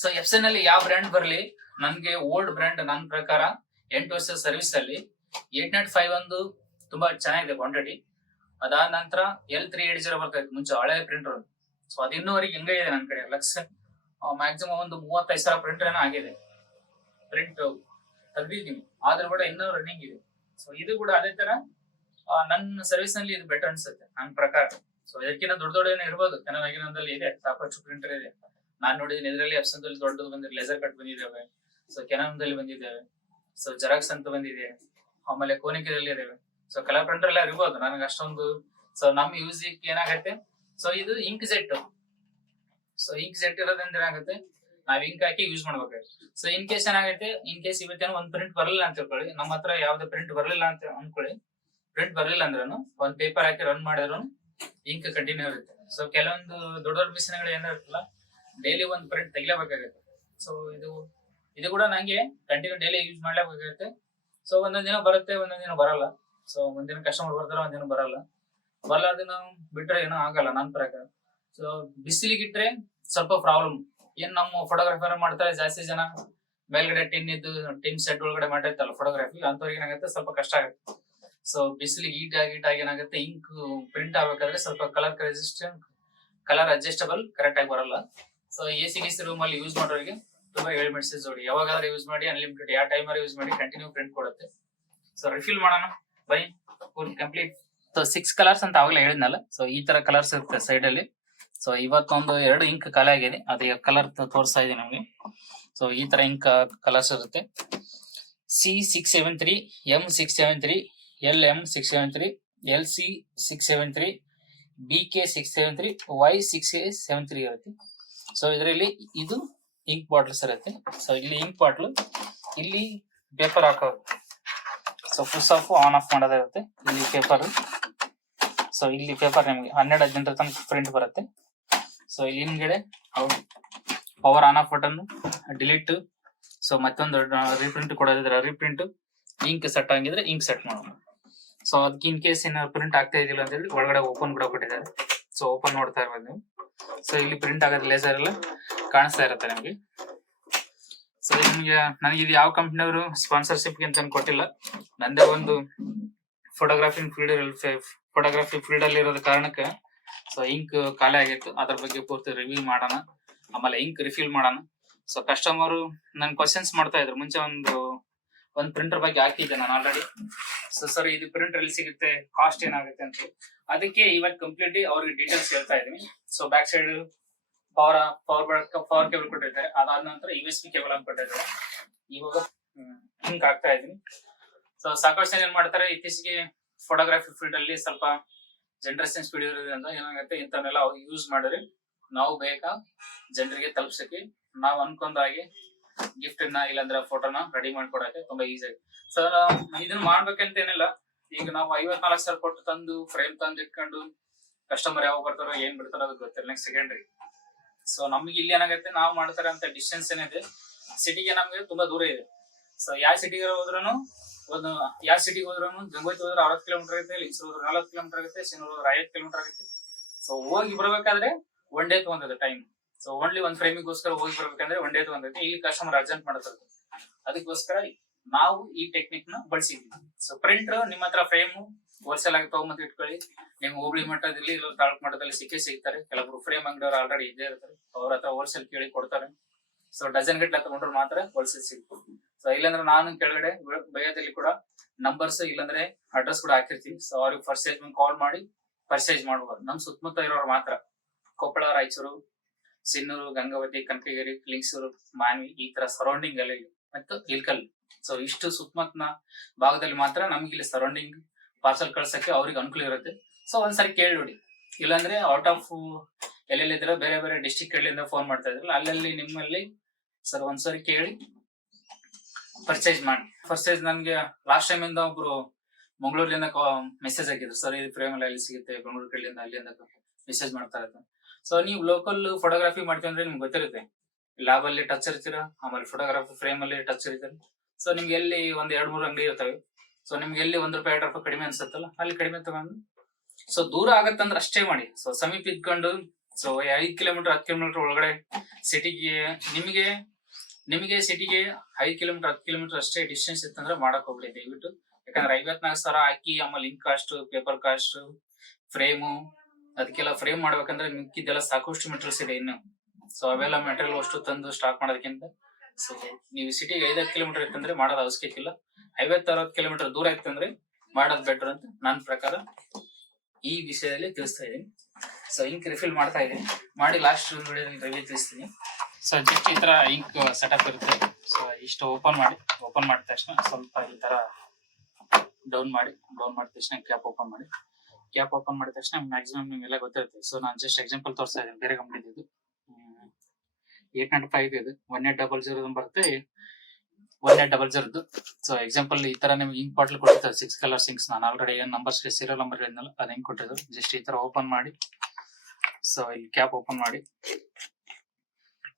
ಸೊ ಎಫ್ನಲ್ಲಿ ಯಾವ ಬ್ರ್ಯಾಂಡ್ ಬರಲಿ, ನನ್ಗೆ ಓಲ್ಡ್ ಬ್ರ್ಯಾಂಡ್ ನನ್ನ ಪ್ರಕಾರ ಎಂಟು ವರ್ಷದ ಸರ್ವಿಸ್ ಅಲ್ಲಿ ಏಟ್ ನಾಟ್ ಫೈವ್ ಒಂದು ತುಂಬಾ ಚೆನ್ನಾಗಿದೆ ಕ್ವಾಂಟಿಟಿ ಅದಾದ ನಂತರ ಎಲ್ ತ್ರೀ ಏಟ್ ಜೀರೋ ಬರ್ತಾ ಇತ್ತು ಮುಂಚೆ ಹಳೆ ಪ್ರಿಂಟರ್ ಸೊ ಅದು ಇನ್ನೂವರೆಗೆ ಹಿಂಗೆ ಇದೆ ನನ್ನ ಕಡೆ, ಲಕ್ಷ ಮ್ಯಾಕ್ಸಿಮಮ್ ಒಂದು ಮೂವತ್ತೈದು ಸಾವಿರ ಪ್ರಿಂಟರ್ ಏನೋ ಆಗಿದೆ. ಪ್ರಿಂಟ್ ತೆಗ್ದಿದ್ದೀನಿ. ಆದ್ರೂ ಕೂಡ ಇನ್ನೂ ರನ್ನಿಂಗ್ ಇದೆ. ಸೊ ಇದು ಕೂಡ ಅದೇ ತರ ನನ್ನ ಸರ್ವಿಸ್ನಲ್ಲಿ ಇದು ಬೆಟರ್ ಅನ್ಸುತ್ತೆ ನನ್ನ ಪ್ರಕಾರ. ಸೊ ಇದಕ್ಕಿಂತ ದೊಡ್ಡ ದೊಡ್ಡ ಏನೋ ಇರ್ಬೋದು. ಕೆನನಾಗಿನದಲ್ಲಿ ಇದೆ, ಸಾಕಷ್ಟು ಪ್ರಿಂಟರ್ ಇದೆ. ನಾನ್ ನೋಡಿದ್ದೀನಿ, ಇದರಲ್ಲಿ ಎಫ್ಸನ್ದಲ್ಲಿ ದೊಡ್ಡದು ಬಂದಿದೆ ಲೇಸರ್ ಕಟ್ ಬಂದಿದ್ದಾವೆ. ಸೊ ಕೆನನ್ದಲ್ಲಿ ಬಂದಿದ್ದಾವೆ. ಸೊ ಜೆರಾಕ್ಸ್ ಅಂತ ಬಂದಿದೆ. ಆಮೇಲೆ ಕೋನಿಕದಲ್ಲಿ ಇದಾವೆ ಸೊ ಕಲರ್ ಪ್ರಿಂಟರ್ ಎಲ್ಲ ಇರ್ಬೋದು ನನಗೆ ಅಷ್ಟೊಂದು ಸೊ ನಮ್ಮ ಯೂಸ್ ಏನಾಗತ್ತೆ? ಸೊ ಇದು ink set so ink set ಇರೋದ್ರಿಂದ ಏನಾಗುತ್ತೆ? ನಾವ್ ಇಂಕ್ ಹಾಕಿ ಯೂಸ್ ಮಾಡ್ಬೇಕಾಗುತ್ತೆ ಸೊ ಇನ್ ಕೇಸ್ ಏನಾಗೈತೆ? ಇನ್ ಕೇಸ್ ಇವತ್ತೇನೋ ಒಂದ್ ಪ್ರಿಂಟ್ ಬರಲಿಲ್ಲ ಅಂತ ತಿಳ್ಕೊಳ್ಳಿ. ನಮ್ಮ ಹತ್ರ ಯಾವ್ದೇ ಪ್ರಿಂಟ್ ಬರಲಿಲ್ಲ ಅಂತ ಅನ್ಕೊಳ್ಳಿ. ಪ್ರಿಂಟ್ ಬರಲಿಲ್ಲ ಅಂದ್ರೂ ಒಂದ್ ಪೇಪರ್ ಹಾಕಿ ರನ್ ಮಾಡಿದ್ರು ಇಂಕ್ ಕಂಟಿನ್ಯೂ ಇರುತ್ತೆ. ಸೊ ಕೆಲವೊಂದು ದೊಡ್ಡ ದೊಡ್ಡ ಮಿಷನ್ಗಳು ಏನಿರುತ್ತಲ್ಲ ಡೈಲಿ ಒಂದು ಪ್ರಿಂಟ್ ತೆಗಿಲೇಬೇಕಾಗುತ್ತೆ. ಸೊ ಇದು ಇದು ಕೂಡ ನಂಗೆ ಕಂಟಿನ್ಯೂ ಡೈಲಿ ಯೂಸ್ ಮಾಡ್ಲೇಬೇಕಾಗುತ್ತೆ. ಸೊ ಒಂದೊಂದ್ ದಿನ ಬರುತ್ತೆ, ಒಂದೊಂದ್ ದಿನ ಬರಲ್ಲ. ಸೊ ಒಂದಿನ ಕಸ್ಟಮರ್ ಬರ್ತಾರೆ, ಒಂದಿನ ಬರಲ್ಲ. ಬರಲಾರ್ದಿನ ಬಿಟ್ರೆ ಏನೋ ಆಗಲ್ಲ ನನ್ನ ಪ್ರಕಾರ. ಸೊ ಬಿಸಿಲಿಗಿಟ್ರೆ ಸ್ವಲ್ಪ ಪ್ರಾಬ್ಲಮ್ ಏನ್ ನಮ್ಮ ಫೋಟೋಗ್ರಾಫರ್ ಮಾಡ್ತಾರೆ ಜಾಸ್ತಿ ಜನ? ಮೇಲ್ಗಡೆ ಟಿನ್ ಇದ್ದು, ಟಿನ್ ಸೆಟ್ ಒಳಗಡೆ ಮಾಡಿರ್ತಲ್ಲ ಫೋಟೋಗ್ರಫಿ ಅಂತವ್ರಿಗೆ ಏನಾಗುತ್ತೆ? ಸ್ವಲ್ಪ ಕಷ್ಟ ಆಗುತ್ತೆ. ಸೊ ಬಿಸಿಲಿಗೆ ಹೀಟ್ ಆಗಿ ಹೀಟ್ ಆಗಿ ಏನಾಗುತ್ತೆ? ಇಂಕ್ ಪ್ರಿಂಟ್ ಆಗ್ಬೇಕಾದ್ರೆ ಸ್ವಲ್ಪ colour resistant colour adjustable correct ಆಗಿ ಬರಲ್ಲ. So A C D room ಅಲ್ಲಿ ಯೂಸ್ ಮಾಡೋರಿಗೆ ತುಂಬಾ ಏಳು ಮೆಡಿಸಿನ್ಸ್ ನೋಡಿ. ಯಾವಾಗಾದ್ರೂ ಯೂಸ್ ಮಾಡಿ ಅನ್ಲಿಮಿಟೆಡ್ ಯಾವ ಟೈಮರ್ ಯೂಸ್ ಮಾಡಿ ಕಂಟಿನ್ಯೂ ಪ್ರಿಂಟ್ ಕೊಡುತ್ತೆ. ಸೊ ರಿಫಿಲ್ ಮಾಡೋಣ. By full complete so six colours ಅಂತ ಅವಾಗಲೇ ಹೇಳಿದ್ನಲ್ಲ. ಸೊ ಈ ತರ ಕಲರ್ಸ್ ಇರುತ್ತೆ ಸೈಡ್ ಅಲ್ಲಿ. ಸೊ ಇವತ್ತೊಂದು ಎರಡು ಇಂಕ್ ಖಾಲಿ ಆಗಿದೆ. ಅದೇ ಕಲರ್ ತೋರಿಸ್ತಾ ಇದೆ ನಮಗೆ. ಸೊ ಈ ತರ ಇಂಕ್ ಕಲರ್ಸ್ ಇರುತ್ತೆ. C six seven three M six seven three L M six seven three L C six seven three B K six seven three Y six seven three ಇರುತ್ತೆ. So ಇದರಲ್ಲಿ ಇದು ink bottles ಇರುತ್ತೆ. So ಇಲ್ಲಿ ink bottle ಇಲ್ಲಿ paper ಹಾಕೋದು so push off on off ಮಾಡೋದಿರುತ್ತೆ ಇಲ್ಲಿ paper so ಇಲ್ಲಿ paper ನಿಮಗೆ ಹನ್ನೆರಡು ಹದಿನೆಂಟರ ತನಕ ಪ್ರಿಂಟ್ ಬರುತ್ತೆ. ಸೊ ಇಲ್ಲಿ ಹಿಂದ್ಗಡೆ power on off button delete so ಮತ್ತೊಂದು ರೀಪ್ರಿಂಟ್ ಕೊಡೋದಿದ್ರೆ ರೀಪ್ರಿಂಟ್ ಇಂಕ್ ಸೆಟ್ ಆಗಿದ್ರೆ ಇಂಕ್ ಸೆಟ್ ಮಾಡೋಣ. ಸೊ ಅದಕ್ಕೆ ಇನ್ ಕೇಸ್ ಏನಾದ್ರು ಪ್ರಿಂಟ್ ಆಗ್ತಾ ಇದಿಲ್ಲ ಅಂತ ಹೇಳಿ ಒಳಗಡೆ ಓಪನ್ ಕೂಡ ಕೊಟ್ಟಿದ್ದಾರೆ. ಸೊ ಓಪನ್ ನೋಡ್ತಾ ಇರ್ಬೋದು ನೀವು. ಸೊ ಇಲ್ಲಿ ಪ್ರಿಂಟ್ ಆಗೋದು ಲೇಸರ್ ಎಲ್ಲ ಕಾಣಿಸ್ತಾ ಇರುತ್ತೆ ನಿಮಗೆ. ಸೊ ನಿಮ್ಗೆ ನನಗೆ ಇದು ಯಾವ ಕಂಪ್ನಿಯವರು ಸ್ಪಾನ್ಸರ್ಶಿಪ್ ಅಂತ ಕೊಟ್ಟಿಲ್ಲ. ನಂದೇ ಒಂದು ಫೋಟೋಗ್ರಾಫಿ ಫೀಲ್ಡ್ ಫೋಟೋಗ್ರಾಫಿ ಫೀಲ್ಡ್ ಅಲ್ಲಿ ಇರೋದ ಕಾರಣಕ್ಕೆ ಸೊ ಇಂಕ್ ಖಾಲಿ ಆಗಿತ್ತು. ಅದ್ರ ಬಗ್ಗೆ ಪೂರ್ತಿ ರಿವ್ಯೂ ಮಾಡೋಣ. ಆಮೇಲೆ ಇಂಕ್ ರಿಫಿಲ್ ಮಾಡೋಣ. ಸೊ ಕಸ್ಟಮರ್ ನನ್ ಕ್ವಶನ್ಸ್ ಮಾಡ್ತಾ ಇದ್ರು. ಮುಂಚೆ ಒಂದು ಒಂದು ಪ್ರಿಂಟರ್ ಬಗ್ಗೆ ಹಾಕಿದ್ದೆ ನಾನು ಆಲ್ರೆಡಿ ಸೊ ಸರ್ ಇದು ಪ್ರಿಂಟರ್ ಎಲ್ಲಿ ಸಿಗುತ್ತೆ ಕಾಸ್ಟ್ ಏನಾಗುತ್ತೆ ಅಂತ. ಅದಕ್ಕೆ ಇವತ್ತು ಕಂಪ್ಲೀಟ್ಲಿ ಅವ್ರಿಗೆ ಡೀಟೇಲ್ಸ್ ಹೇಳ್ತಾ ಇದೀನಿ so back side power power power cable ಕೊಟ್ಟಿದ್ದಾರೆ. ಅದಾದ ನಂತರ ಯು ಎಸ್ ಬಿ ಕೇಬಲ್ ಅಂತ ಕೊಟ್ಟಿದ್ದಾರೆ. ಇವಾಗ ಹಿಂಗ್ ಆಗ್ತಾ ಇದೀನಿ. ಸೊ ಸಾಕಷ್ಟು ಜನ ಏನ್ ಮಾಡ್ತಾರೆ, ಇತ್ತೀಚೆಗೆ ಫೋಟೋಗ್ರಾಫಿ ಫೀಲ್ಡ್ ಅಲ್ಲಿ ಸ್ವಲ್ಪ ಜನರೇಷನ್ ಸ್ಪೀಡ್ ಇರೋದ್ರಿಂದ ಏನಾಗುತ್ತೆ, ಇಂಥವನ್ನೆಲ್ಲ ಯೂಸ್ ಮಾಡಿದ್ರೆ ನಾವು ಬೇಗ ಜನರಿಗೆ ತಲುಪ್ಸಕ್ಕೆ ನಾವು ಅನ್ಕೊಂಡ ಹಾಗೆ ಗಿಫ್ಟ್ನ ಇಲ್ಲಾಂದ್ರೆ ಫೋಟೋನ ರೆಡಿ ಮಾಡ್ಕೊಡಕ್ಕೆ ತುಂಬಾ ಈಸಿ ಆಗಿ ಸೊ ಇದನ್ನ ಮಾಡ್ಬೇಕಂತ ಏನಿಲ್ಲ. ಈಗ ನಾವು ಐವತ್ನಾಲ್ಕು ಸಾವಿರ ಕೊಟ್ಟು ತಂದು ಫ್ರೇಮ್ ತಂದು ಇಟ್ಕೊಂಡು ಕಸ್ಟಮರ್ ಯಾವಾಗ ಬರ್ತಾರೋ, ಏನ್ ಬಿಡ್ತಾರೋ ಅದು ಗೊತ್ತಿಲ್ಲ. ನೆಕ್ಸ್ಟ್ ಸೆಕೆಂಡ್ರಿ ಸೊ ನಮ್ಗೆ ಇಲ್ಲಿ ಏನಾಗುತ್ತೆ, ನಾವು ಮಾಡ್ತಾರೆ ಅಂತ ಡಿಸ್ಟೆನ್ಸ್ ಏನಿದೆ ಸಿಟಿಗೆ ನಮ್ಗೆ ತುಂಬಾ ದೂರ ಇದೆ. ಸೊ ಯಾವ ಸಿಟಿಗೆ ಹೋದ್ರೂ ಒಂದು, ಯಾವ ಸಿಟಿಗೆ ಹೋದ್ರೂ ಗಂಗೋತಿ ಹೋದ್ರೆ ಅರವತ್ತು ಕಿಲೋಮೀಟರ್ ಆಗುತ್ತೆ, ಇಲ್ಲಿ ಹೋದ್ರೆ ನಲವತ್ತು ಕಿಲೋಮೀಟರ್ ಆಗುತ್ತೆ ಶನಿವಾರ ಹೋದ್ರೆ ಐವತ್ತು ಕಿಲೋಮೀಟರ್ ಆಗುತ್ತೆ. ಸೊ ಹೋಗಿ ಬರ್ಬೇಕಾದ್ರೆ ಒನ್ ಡೇ ತಗೊಂತದೆ ಟೈಮ್ ಸೊ ಓನ್ಲಿ ಒಂದ್ ಫ್ರೇಮಿಗೋಸ್ಕರ ಹೋಗಿ ಬರ್ಬೇಕಂದ್ರೆ ಒನ್ ಡೇ ತಗೊಂತೈತೆ. ಇಲ್ಲಿ ಕಸ್ಟಮರ್ ಅರ್ಜೆಂಟ್ ಮಾಡ್ತಾರೆ. ಅದಕ್ಕೋಸ್ಕರ ನಾವು ಈ ಟೆಕ್ನಿಕ್ನ ಬಳಸಿದ್ವಿ. ಸೊ ಪ್ರಿಂಟರ್ ನಿಮ್ಮ ಹತ್ರ ಫ್ರೇಮ್ ಹೋಲ್ಸೇಲ್ ಆಗಿ ತಗೊಂಬಂದ್ ಇಟ್ಕೊಳ್ಳಿ. ನಿಮ್ಗೆ ಹೋಬಳಿ ಮಟ್ಟದಲ್ಲಿ ಇಲ್ಲ ತಾಲೂಕ್ ಮಟ್ಟದಲ್ಲಿ ಸಿಕ್ಕೇ ಸಿಗ್ತಾರೆ. ಕೆಲವರು ಫ್ರೇಮ್ ಅಂಗಡಿಯವರು ಆಲ್ರೆಡಿ ಇದ್ದೇ ಇರ್ತಾರೆ. ಅವ್ರ ಹತ್ರ ಹೋಲ್ಸೇಲ್ ಕೇಳಿ ಕೊಡ್ತಾರೆ. ಸೊ ಡಜನ್ ಗಟ್ಟಲೆ ತಗೊಂಡ್ರೆ ಮಾತ್ರ ಹೋಲ್ಸೇಲ್ ಸಿಗ್ತದೆ ಸೊ ಇಲ್ಲಾಂದ್ರೆ ನಾನು ಕೆಳಗಡೆ ಭಯದಲ್ಲಿ ಕೂಡ ನಂಬರ್ಸ್ ಇಲ್ಲಾಂದ್ರೆ ಅಡ್ರೆಸ್ ಕೂಡ ಹಾಕಿರ್ತೀವಿ ಸೊ ಅವ್ರಿಗೆ ಪರ್ಚೇಸ್ ಕಾಲ್ ಮಾಡಿ ಪರ್ಚೇಸ್ ಮಾಡ್ಬೋದು. ನಮ್ ಸುತ್ತಮುತ್ತ ಇರೋರು ಮಾತ್ರ. ಕೊಪ್ಪಳ, ರಾಯಚೂರು, ಸಿನ್ನೂರು, ಗಂಗಾವತಿ, ಕನಕಗಿರಿ, ಲಿಂಗಸೂರು, ಮಾನ್ವಿ ಈ ತರ ಸರೌಂಡಿಂಗ್ ಅಲ್ಲಿ ಮತ್ತು ಇಲ್ಕಲ್ ಸೊ ಇಷ್ಟು ಸುತ್ತಮುತ್ತನ ಭಾಗದಲ್ಲಿ ಮಾತ್ರ ನಮ್ಗೆ ಇಲ್ಲಿ ಸರೌಂಡಿಂಗ್ ಪಾರ್ಸಲ್ ಕಳ್ಸಕ್ಕೆ ಅವ್ರಿಗೆ ಅನುಕೂಲ ಇರುತ್ತೆ. ಸೊ ಒಂದ್ಸರಿ ಕೇಳಿ ನೋಡಿ. ಇಲ್ಲಾಂದ್ರೆ ಔಟ್ ಆಫ್ ಎಲ್ಲೆಲ್ಲಿದ್ರೆ ಬೇರೆ ಬೇರೆ ಡಿಸ್ಟಿಕ್ ಗಳಿಂದ ಫೋನ್ ಮಾಡ್ತಾ ಇದ್ರಲ್ಲ, ಅಲ್ಲಲ್ಲಿ ನಿಮ್ಮಲ್ಲಿ ಸರ್ ಒಂದ್ಸರಿ ಕೇಳಿ ಪರ್ಚೇಸ್ ಮಾಡಿ. ಪರ್ಚೇಸ್ ನನ್ಗೆ ಲಾಸ್ಟ್ ಟೈಮ್ ಇಂದ ಒಬ್ರು ಮಂಗಳೂರಿಂದ ಮೆಸೇಜ್ ಹಾಕಿದ್ರು. ಸರ್ ಇದು ಫ್ರೇಮ್ ಅಲ್ಲಿ ಸಿಗುತ್ತೆ? ಬೆಂಗಳೂರು ಕಡೆಯಿಂದ ಅಲ್ಲಿಂದ ಮೆಸೇಜ್ ಮಾಡ್ತಾ ಇರ್ತಾರೆ ಸೊ ನೀವು ಲೋಕಲ್ ಫೋಟೋಗ್ರಫಿ ಮಾಡ್ತೀವಿ ಅಂದ್ರೆ ನಿಮ್ಗೆ ಗೊತ್ತಿರುತ್ತೆ. ಲ್ಯಾಬ್ ಅಲ್ಲಿ ಟಚ್ ಇರ್ತೀರಾ? ಆಮೇಲೆ ಫೋಟೋಗ್ರಫಿ ಫ್ರೇಮ್ ಅಲ್ಲಿ ಟಚ್ ಇರ್ತೀರ. ಸೊ ನಿಮ್ಗೆ ಎಲ್ಲಿ ಒಂದ್ ಎರಡ್ ಮೂರು ಅಂಗಡಿ ಇರ್ತವೆ. ಸೊ ನಿಮ್ಗೆ ಎಲ್ಲಿ ಒಂದ್ ರೂಪಾಯಿ ಎರಡು ರೂಪಾಯಿ ಕಡಿಮೆ ಅನ್ಸುತ್ತಲ್ಲ, ಅಲ್ಲಿ ಕಡಿಮೆ ತಗೊಂಡು. ಸೊ ದೂರ ಆಗತ್ತಂದ್ರೆ ಅಷ್ಟೇ ಮಾಡಿ. ಸೊ ಸಮೀಪ ಇದ್ಕೊಂಡು ಸೊ ಐದ್ ಕಿಲೋಮೀಟರ್ ಹತ್ತು ಕಿಲೋಮೀಟರ್ ಒಳಗಡೆ ಸಿಟಿಗೆ ನಿಮಗೆ ನಿಮಗೆ ಸಿಟಿಗೆ ಐದ್ ಕಿಲೋಮೀಟರ್ ಹತ್ತು ಕಿಲೋಮೀಟರ್ ಅಷ್ಟೇ ಡಿಸ್ಟೆನ್ಸ್ ಇತ್ತಂದ್ರೆ ಮಾಡಕ್ ಹೋಗ್ಲಿ ದಯವಿಟ್ಟು. ಯಾಕಂದ್ರೆ ಐವತ್ನಾಲ್ಕು ಸಾವಿರ ಹಾಕಿ, ಆಮೇಲೆ link cost paper cost frame ಅದಕ್ಕೆಲ್ಲ ಫ್ರೇಮ್ ಮಾಡ್ಬೇಕಂದ್ರೆ ಮಿಕ್ಕಿದ್ದೆಲ್ಲ ಸಾಕಷ್ಟು ಮೆಟೀರಿಯಲ್ಸ್ ಇದೆ ಇನ್ನು. ಸೊ ಅವೆಲ್ಲ ಮೆಟೀರಿಯಲ್ ಅಷ್ಟು ತಂದು ಸ್ಟಾಕ್ ಮಾಡೋದಕ್ಕಿಂತ ಸೊ ನೀವು ಸಿಟಿಗೆ ಐದತ್ತು ಕಿಲೋಮೀಟರ್ ಇತ್ತಂದ್ರೆ ಮಾಡೋದು ಅವಶ್ಯಕತೆ ಇಲ್ಲ. ಐವತ್ತು ಅರವತ್ತು ಕಿಲೋಮೀಟರ್ ದೂರ ಇತ್ತಂದ್ರೆ ಮಾಡೋದು ಬೆಟರ್ ಅಂತ ನನ್ನ ಪ್ರಕಾರ ಈ ವಿಷಯದಲ್ಲಿ ತಿಳಿಸ್ತಾ ಇದ್ದೀನಿ. ಸೊ ಇಂಕ್ ರಿಫಿಲ್ ಮಾಡ್ತಾ ಇದ್ದೀನಿ. ಮಾಡಿ ಲಾಸ್ಟ್ ಒಂದು ತಿಳಿಸ್ತೀನಿ. ಸೊ ಜಸ್ಟ್ ಈ ತರ ಇಂಕ್ ಸೆಟಪ್ ಇರುತ್ತೆ. ಸೊ ಇಷ್ಟು ಓಪನ್ ಮಾಡಿ ಓಪನ್ ಮಾಡಿದ ತಕ್ಷಣ ಸ್ವಲ್ಪ ಈ ತರ ಡೌನ್ ಮಾಡಿ ಡೌನ್ ಮಾಡಿದ ತಕ್ಷಣ ಕ್ಯಾಪ್ ಓಪನ್ ಮಾಡಿ. ಕ್ಯಾಪ್ ಓಪನ್ ಮಾಡಿದ ತಕ್ಷಣ ಮ್ಯಾಕ್ಸಿಮಮ್ ನಿಮ್ಗೆಲ್ಲ ಗೊತ್ತಿರುತ್ತೆ. ಸೊ ನಾನು ಜಸ್ಟ್ ಎಕ್ಸಾಂಪಲ್ ತೋರಿಸ್ತಾ ಇದ್ದೀನಿ. ಬೇರೆ ಕಂಪ್ನಿದು ಏಟ್ ನಾಟ್ ಫೈವ್ ಇದು. ಒನ್ ಏಟ್ ಡಬಲ್ ಜೀರೋ ಬರುತ್ತೆ. ಒನ್ ಏಟ್ ಡಬಲ್ ಜೀರೋದು ಸೊ ಎಕ್ಸಾಂಪಲ್ ಈ ತರ ನಿಮ್ಗೆ ಇಂಕ್ ಬಾಟ್ಲ್ ಕೊಟ್ಟಿರ್ತಾರೆ ಸಿಕ್ಸ್ ಕಲರ್ ಸಿಂಕ್ಸ್ ನಾನು ಆಲ್ರೆಡಿ ಏನ್ ನಂಬರ್ಸ್ ಸೀರಿಯಲ್ ನಂಬರ್ ಹೇಳಿದ್ನಲ್ಲ ಅದು ಹೆಂಗ್ ಕೊಟ್ಟಿದ್ರು ಜಸ್ಟ್ ಈ ತರ ಓಪನ್ ಮಾಡಿ. ಸೊ ಇಲ್ಲಿ ಕ್ಯಾಪ್ ಓಪನ್ ಮಾಡಿ.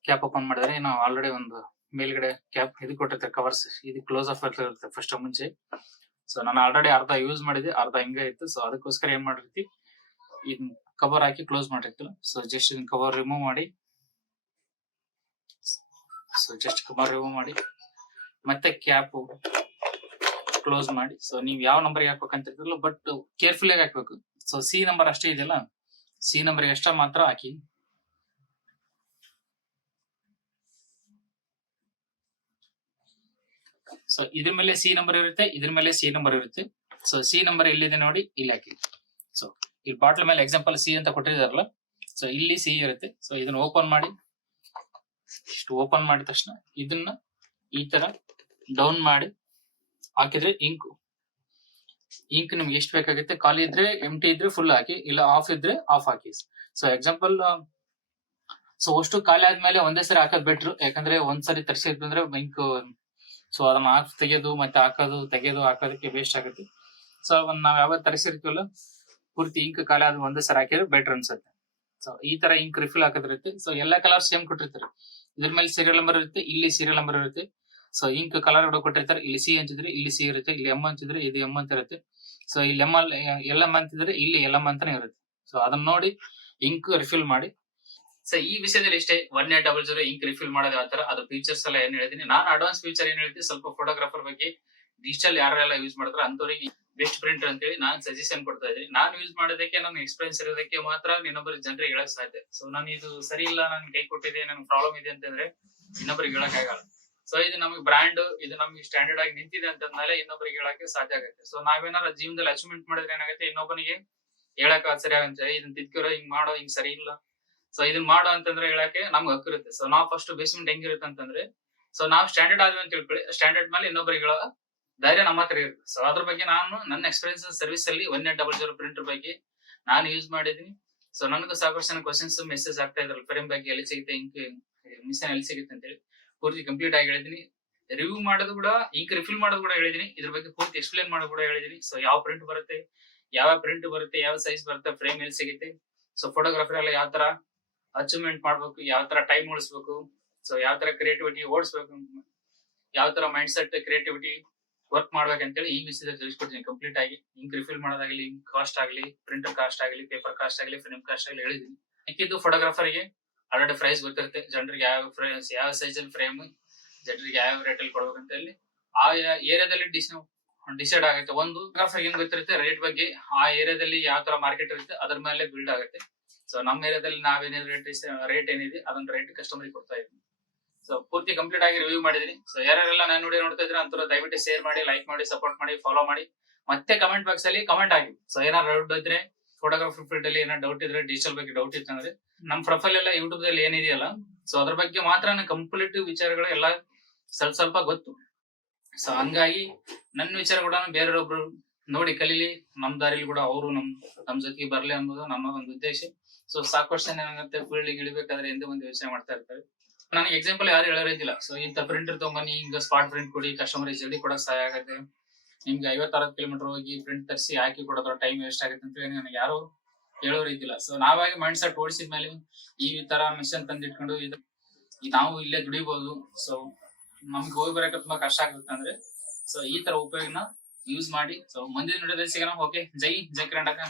ಕ್ಯಾಪ್ ಓಪನ್ ಮಾಡಿದ್ರೆ ನಾವು ಆಲ್ರೆಡಿ ಒಂದು ಮೇಲ್ಗಡೆ ಕ್ಯಾಪ್ ಇದು ಕೊಟ್ಟಿರ್ತಾರೆ ಕವರ್ಸ್ ಇದು ಕ್ಲೋಸ್ ಆಫ್ ಇರುತ್ತೆ ಫಸ್ಟ್ ಮುಂಚೆ. ಸೊ ನಾನು ಆಲ್ರೆಡಿ ಅರ್ಧ ಯೂಸ್ ಮಾಡಿದೆ ಅರ್ಧ ಹಿಂಗೆ ಇತ್ತು. ಸೊ ಅದಕ್ಕೋಸ್ಕರ ಏನ್ ಮಾಡಿರ್ತಿ? ಇದ್ ಕವರ್ ಹಾಕಿ ಕ್ಲೋಸ್ ಮಾಡಿರ್ತಿಲ್ಲ. ಸೊ ಜಸ್ಟ್ ಇದನ್ನ ಕವರ್ ರಿಮೂವ್ ಮಾಡಿ. ಸೊ ಜಸ್ಟ್ ಕವರ್ ರಿಮೂವ್ ಮಾಡಿ. ಮತ್ತೆ ಕ್ಯಾಪ್ ಕ್ಲೋಸ್ ಮಾಡಿ. ಸೊ ನೀವು ಯಾವ ನಂಬರ್ಗೆ ಹಾಕ್ಬೇಕಂತಿರ್ತಿರಲ್ಲ ಬಟ್ ಕೇರ್ಫುಲ್ ಆಗಿ ಹಾಕ್ಬೇಕು. ಸೊ ಸಿ ನಂಬರ್ ಅಷ್ಟೇ ಇದೆಯಲ್ಲ? ಸಿ ನಂಬರ್ ಎಷ್ಟ ಮಾತ್ರ ಹಾಕಿ. ಸೊ ಇದ್ರ ಮೇಲೆ ಸಿ ನಂಬರ್ ಇರುತ್ತೆ, ಇದ್ರ ಮೇಲೆ ಸಿ ನಂಬರ್ ಇರುತ್ತೆ. ಸೊ ಸಿ ನಂಬರ್ ಎಲ್ಲಿದೆ ನೋಡಿ, ಇಲ್ಲಿ ಹಾಕಿ. ಸೊ ಈ ಬಾಟ್ಲ್ ಮೇಲೆ ಎಕ್ಸಾಂಪಲ್ ಸಿ ಅಂತ ಕೊಟ್ಟಿದಾರಲ್ಲ ಸೊ ಇಲ್ಲಿ ಸಿ ಇರುತ್ತೆ. ಸೊ ಇದನ್ನ ಓಪನ್ ಮಾಡಿ. ಇಷ್ಟು ಓಪನ್ ಮಾಡಿದ ತಕ್ಷಣ ಇದನ್ನ ಈ ತರ ಡೌನ್ ಮಾಡಿ ಹಾಕಿದ್ರೆ ಇಂಕ್ ಇಂಕ್ ನಿಮ್ಗೆ ಎಷ್ಟು ಬೇಕಾಗುತ್ತೆ? ಖಾಲಿ ಇದ್ರೆ ಎಂ ಟಿ ಇದ್ರೆ ಫುಲ್ ಹಾಕಿ, ಇಲ್ಲ ಆಫ್ ಇದ್ರೆ ಆಫ್ ಹಾಕಿ. ಸೊ ಎಕ್ಸಾಂಪಲ್ ಸೊ ಅಷ್ಟು ಖಾಲಿ ಆದ್ಮೇಲೆ ಒಂದೇ ಸರಿ ಹಾಕೋದ್ ಬೆಟ್ರು ಯಾಕಂದ್ರೆ ಒಂದ್ಸರಿ ತರಿಸಿದ್ರೆ ಇಂಕ್ ಸೊ ಅದನ್ನ ಹಾಕಿ, ತೆಗೆದು ಮತ್ತೆ ಹಾಕೋದು, ತೆಗೆದು ಹಾಕೋದಕ್ಕೆ ವೇಸ್ಟ್ ಆಗುತ್ತೆ. ಸೊ ಅವನ್ನ ನಾವ್ ಯಾವಾಗ ತರಿಸಿರ್ತೀವಲ್ಲ, ಪೂರ್ತಿ ಇಂಕ್ ಖಾಲಿ ಆದ್ರೆ ಒಂದೇ ಸರಿ ಹಾಕಿದ್ರೆ ಬೆಟರ್ ಅನ್ಸುತ್ತೆ. ಸೊ ಈ ತರ ಇಂಕ್ ರಿಫಿಲ್ ಹಾಕೋದಿರುತ್ತೆ ಸೊ ಎಲ್ಲಾ ಕಲರ್ ಸೇಮ್ ಕೊಟ್ಟಿರ್ತಾರೆ. ಇದ್ರ ಮೇಲೆ ಸೀರಿಯಲ್ ನಂಬರ್ ಇರುತ್ತೆ, ಇಲ್ಲಿ ಸೀರಿಯಲ್ ನಂಬರ್ ಇರುತ್ತೆ. ಸೊ ಇಂಕ್ ಕಲರ್ ಕೂಡ ಕೊಟ್ಟಿರ್ತಾರೆ. ಇಲ್ಲಿ ಸಿ ಅಂತಿದ್ರೆ ಇಲ್ಲಿ ಸಿ ಇರುತ್ತೆ. ಇಲ್ಲಿ ಎಂ ಅಂತಿದ್ರೆ ಇದು ಎಂ ಅಂತ ಇರುತ್ತೆ. ಸೊ ಇಲ್ಲಿ ಎಂ ಎಲ್ ಎಂ ಅಂತಿದ್ರೆ ಇಲ್ಲಿ ಎಲ್ ಎಂ ಅಂತಾನೆ ಇರುತ್ತೆ. ಸೊ ಅದನ್ನ ನೋಡಿ ಇಂಕ್ ರಿಫಿಲ್ ಮಾಡಿ. ಸೊ ಈ ವಿಷಯದಲ್ಲಿ ಇಷ್ಟೇ one eight double zero ink refill ಮಾಡೋದು ಯಾವ ತರ ಅದು ಫೀಚರ್ಸ್ ಎಲ್ಲ ಏನ್ ಹೇಳ್ತೀನಿ. ನಾನು ಅಡ್ವಾನ್ಸ್ ಫೀಚರ್ ಏನ್ ಹೇಳ್ತೀನಿ, ಸ್ವಲ್ಪ ಫೋಟೋಗ್ರಾಫರ್ ಬಗ್ಗೆ ಡಿಜಿಟಲ್ ಯಾರೆಲ್ಲ ಯೂಸ್ ಮಾಡ್ತಾರೆ ಅಂತವರಿಗೆ ಬೆಸ್ಟ್ ಪ್ರಿಂಟರ್ ಅಂತೇಳಿ ನಾನು ಸಜೆಷನ್ ಕೊಡ್ತಾ ಇದ್ದೀನಿ. ನಾನು ಯೂಸ್ ಮಾಡೋದಕ್ಕೆ, ನನ್ನ ಎಕ್ಸ್ಪೀರಿಯನ್ಸ್ ಇರೋದಕ್ಕೆ ಮಾತ್ರ ಇನ್ನೊಬ್ಬರು ಜನರಿಗೆ ಹೇಳಕ್ ಸಾಧ್ಯ. ಸೊ ನಾನು ಇದು ಸರಿ ಇಲ್ಲ, ನನ್ ಕೈ ಕೊಟ್ಟಿದೆ ನನ್ ಪ್ರಾಬ್ಲಮ್ ಇದೆ ಅಂತಂದ್ರೆ ಇನ್ನೊಬ್ಬರಿಗೆ ಹೇಳಕ್ ಆಗಲ್ಲ. ಸೊ ಇದು ನಮಗೆ ಬ್ರ್ಯಾಂಡ್ ಇದು ನಮಗೆ ಸ್ಟ್ಯಾಂಡರ್ಡ್ ಆಗಿ ನಿಂತಿದೆ ಅಂತಂದ್ಮೇಲೆ ಇನ್ನೊಬ್ಬರಿಗೆ ಹೇಳಕ್ಕೆ ಸಾಧ್ಯ ಆಗುತ್ತೆ. ಸೊ ನಾವೇನಾರ ಜೀವನದಲ್ಲಿ ಅಚೀವ್ಮೆಂಟ್ ಮಾಡಿದ್ರೆ ಏನಾಗುತ್ತೆ? ಇನ್ನೊಬ್ಬನಿಗೆ ಹೇಳಕ್ ಸರಿ ಆಗುತ್ತೆ ಇದನ್ನ ತಿದ್ಕಿರೋ ಹಿಂಗ್ ಮಾಡೋ, ಹಿಂಗ್ ಸರಿ ಇಲ್ಲ. ಸೊ ಇದನ್ನ ಮಾಡೋ ಅಂತಂದ್ರೆ ಹೇಳಕ್ಕೆ ನಮ್ಗೆ ಹಕ್ಕಿರುತ್ತೆ ಸೊ ನಾವು ಫಸ್ಟ್ ಬೇಸ್ಮೆಂಟ್ ಹೆಂಗಿರುತ್ತೆ ಅಂತಂದ್ರೆ ಸೊ ನಾವು ಸ್ಟ್ಯಾಂಡರ್ಡ್ ಆದ್ವಿ ಅಂತ ತಿಳ್ಕೊಳ್ಳಿ. ಸ್ಟ್ಯಾಂಡರ್ಡ್ ಮೇಲೆ ಇನ್ನೊಬ್ಬರಿಗೆ ಹೇಳೋ ಧೈರ್ಯ ನಮ್ಮ ಹತ್ರ ಇರುತ್ತೆ. ಸೊ ಅದ್ರ ಬಗ್ಗೆ ನಾನು ನನ್ನ ಎಕ್ಸ್ಪೀರಿಯನ್ಸ್ ಸರ್ವಿಸ್ ಅಲ್ಲಿ one eight double zero printer ಬಗ್ಗೆ ನಾನು ಯೂಸ್ ಮಾಡಿದೀನಿ ಸೊ ನನಗೂ ಸಾಕಷ್ಟು ಜನ ಕ್ವಶನ್ಸ್ ಮೆಸೇಜ್ ಆಗ್ತಾ ಇದ್ರಲ್ಲ. ಫ್ರೇಮ್ ಬಗ್ಗೆ ಎಲ್ಲಿ ಸಿಗುತ್ತೆ ಇಂಕ್ ಮಿಷನ್ ಎಲ್ಲಿ ಸಿಗುತ್ತೆ ಅಂತೇಳಿ. ಪೂರ್ತಿ ಕಂಪ್ಲೀಟ್ ಆಗಿ ಹೇಳಿದೀನಿ. ರಿವ್ಯೂ ಮಾಡೋದು ಕೂಡ ಇಂಕ್ ರಿಫಿಲ್ ಮಾಡೋದು ಕೂಡ ಹೇಳಿದೀನಿ. ಇದ್ರ ಬಗ್ಗೆ ಪೂರ್ತಿ ಎಕ್ಸ್ಪ್ಲೇನ್ ಮಾಡೋದು ಕೂಡ ಹೇಳಿದೀನಿ. ಸೊ ಯಾವ ಪ್ರಿಂಟ್ ಬರುತ್ತೆ, ಯಾವ ಪ್ರಿಂಟ್ ಬರುತ್ತೆ, ಯಾವ ಸೈಜ್ ಬರುತ್ತೆ ಫ್ರೇಮ್ ಎಲ್ಲಿ ಸಿಗುತ್ತೆ. ಸೊ ಫೋಟೋಗ್ರಾಫರ್ ಎಲ್ಲ ಯಾವ ತರ ಅಚೀವ್ಮೆಂಟ್ ಮಾಡ್ಬೇಕು, ಯಾವ ತರ ಟೈಮ್ ಉಳಿಸ್ಬೇಕು. ಸೊ ಯಾವ ತರ ಕ್ರಿಯೇಟಿವಿಟಿ ಓಡಿಸ್ಬೇಕು. ಯಾವ ತರ ಮೈಂಡ್ ಸೆಟ್ ಕ್ರಿಯೇಟಿವಿಟಿ ವರ್ಕ್ ಮಾಡ್ಬೇಕಂತೇಳಿ ಈ ವಿಷಯದಲ್ಲಿ ತಿಳಿಸ್ಕೊಡ್ತೀನಿ ಕಂಪ್ಲೀಟ್ ಆಗಿ. ಇಂಕ್ ರಿಫಿಲ್ ಮಾಡೋದಾಗಲಿ ಕಾಸ್ಟ್ ಆಗಲಿ ಪ್ರಿಂಟರ್ ಕಾಸ್ಟ್ ಆಗಲಿ ಪೇಪರ್ ಕಾಸ್ಟ್ ಆಗಲಿ ಫ್ರೇಮ್ ಕಾಸ್ಟ್ ಆಗಲಿ ಹೇಳಿದೀನಿ. ಮಿಕ್ಕಿದ್ದು ಫೋಟೋಗ್ರಾಫರ್ಗೆ ಆಲ್ರೆಡಿ ಪ್ರೈಸ್ ಗೊತ್ತಿರುತ್ತೆ. ಜನರಿಗೆ ಯಾವ ಪ್ರೈಸ್ ಯಾವ ಸೈಜ್ ಅಲ್ಲಿ ಫ್ರೇಮ್ ಜನರಿಗೆ ಯಾವ ರೇಟ್ ಅಲ್ಲಿ ಕೊಡ್ಬೇಕಂತ ಹೇಳಿ ಆ ಏರಿಯಾದಲ್ಲಿ ಡಿಸ್ ಡಿಸೈಡ್ ಆಗುತ್ತೆ. ಒಂದು ಏನ್ ಗೊತ್ತಿರುತ್ತೆ? ರೇಟ್ ಬಗ್ಗೆ ಆ ಏರಿಯಾದಲ್ಲಿ ಯಾವ ತರ ಮಾರ್ಕೆಟ್ ಇರುತ್ತೆ, ಅದ್ರ ಮೇಲೆ ಬಿಲ್ಡ್ ಆಗುತ್ತೆ. ಸೊ ನಮ್ಮ ಏರಿಯಾದಲ್ಲಿ ನಾವೇನೇನು ರೇಟ್ ರೇಟ್ ಏನಿದೆ, ಅದನ್ನ ರೇಟ್ ಕಸ್ಟಮರ್ ಕೊಡ್ತಾ ಇದ್ವಿ ಸೊ ಪೂರ್ತಿ ಕಂಪ್ಲೀಟ್ ಆಗಿ ರಿವ್ಯೂ ಮಾಡಿದೀನಿ ಸೊ ಯಾರೆಲ್ಲ ನಾನು ನೋಡಿ ನೋಡ್ತಾ ಇದ್ರೆ ಅಂತ ದಯವಿಟ್ಟು ಶೇರ್ ಮಾಡಿ ಲೈಕ್ ಮಾಡಿ ಸಪೋರ್ಟ್ ಮಾಡಿ ಫಾಲೋ ಮಾಡಿ. ಮತ್ತೆ ಕಮೆಂಟ್ ಬಾಕ್ಸ್ ಅಲ್ಲಿ ಕಮೆಂಟ್ ಆಗಿ ಸೊ ಏನಾದ್ರು ಡೌಟ್ ಇದ್ರೆ ಫೋಟೋಗ್ರಫಿ ಫೀಲ್ಡ್ ಅಲ್ಲಿ ಏನೋ ಡೌಟ್ ಇದ್ರೆ ಡಿಜಿಟಲ್ ಬಗ್ಗೆ ಡೌಟ್ ಇತ್ತಂದ್ರೆ ನಮ್ ಪ್ರೊಫೈಲ್ ಎಲ್ಲ ಯೂಟ್ಯೂಬ್ ಅಲ್ಲಿ ಏನಿದೆಯಲ್ಲ ಸೊ ಅದ್ರ ಬಗ್ಗೆ ಮಾತ್ರ ಕಂಪ್ಲೀಟ್ ವಿಚಾರಗಳು ಎಲ್ಲ ಸ್ವಲ್ಪ ಸ್ವಲ್ಪ ಗೊತ್ತು. ಸೊ ಹಂಗಾಗಿ ನನ್ನ ವಿಚಾರ ಕೂಡ ಬೇರೆಯೊಬ್ರು ನೋಡಿ ಕಲೀಲಿ ನಮ್ ದಾರಿಲಿ ಕೂಡ ಅವರು ನಮ್ ನಮ್ ಜೊತೆಗೆ ಬರ್ಲಿ ಅನ್ನೋದು ನಮ್ಮ ಒಂದು ಉದ್ದೇಶ. ಸೊ ಸಾಕಷ್ಟು ಜನ ಏನಾಗುತ್ತೆ ಫೀಲ್ಡ್ ಇಳಿಬೇಕಾದ್ರೆ ಎಂದೇ ಒಂದು ಯೋಚನೆ ಮಾಡ್ತಾ ಇರ್ತಾರೆ. ನನಗೆ ಎಕ್ಸಾಂಪಲ್ ಯಾರು ಹೇಳೋದಿಲ್ಲ ಸೊ ಇಂಥ ಪ್ರಿಂಟರ್ ತಗೊಂಬನ್ನಿ ಹಿಂಗ ಸ್ಪಾಟ್ ಪ್ರಿಂಟ್ ಕೊಡಿ ಕಸ್ಟಮರ್ ಜಲ್ದಿ ಕೊಡಕ್ ಸಹಾಯ ಆಗುತ್ತೆ. ನಿಮ್ಗೆ ಐವತ್ತ ಅರವತ್ತು ಕಿಲೋಮೀಟರ್ ಹೋಗಿ ಪ್ರಿಂಟ್ ತರಿಸಿ ಹಾಕಿ ಕೊಡೋದ್ರ ಟೈಮ್ ವೇಸ್ಟ್ ಆಗುತ್ತೆ ಅಂತ ಹೇಳಿ ನನಗೆ ಯಾರು ಹೇಳೋ ರೀತಿಲ್ಲ ಸೊ ನಾವಾಗಿ ಮೈಂಡ್ ಸೆಟ್ ಓಡಿಸಿದ ಮೇಲೆ ಈ ತರ ಮಿಷನ್ ತಂದಿಟ್ಕೊಂಡು ಇದು ನಾವು ಇಲ್ಲೇ ದುಡಿಬಹುದು ಸೊ ನಮ್ಗೆ ಹೋಗಿ ಬರಕ್ಕೆ ತುಂಬಾ ಕಷ್ಟ ಆಗುತ್ತೆ ಅಂದ್ರೆ ಸೊ ಈ ತರ ಉಪಯೋಗನ ಯೂಸ್ ಮಾಡಿ. ಸೊ ಮುಂದಿನ ವಿಡಿಯೋದಲ್ಲಿ ಸಿಗೋಣ ಓಕೆ ಜೈ ಜೈ ಕರ್ನಾಟಕ.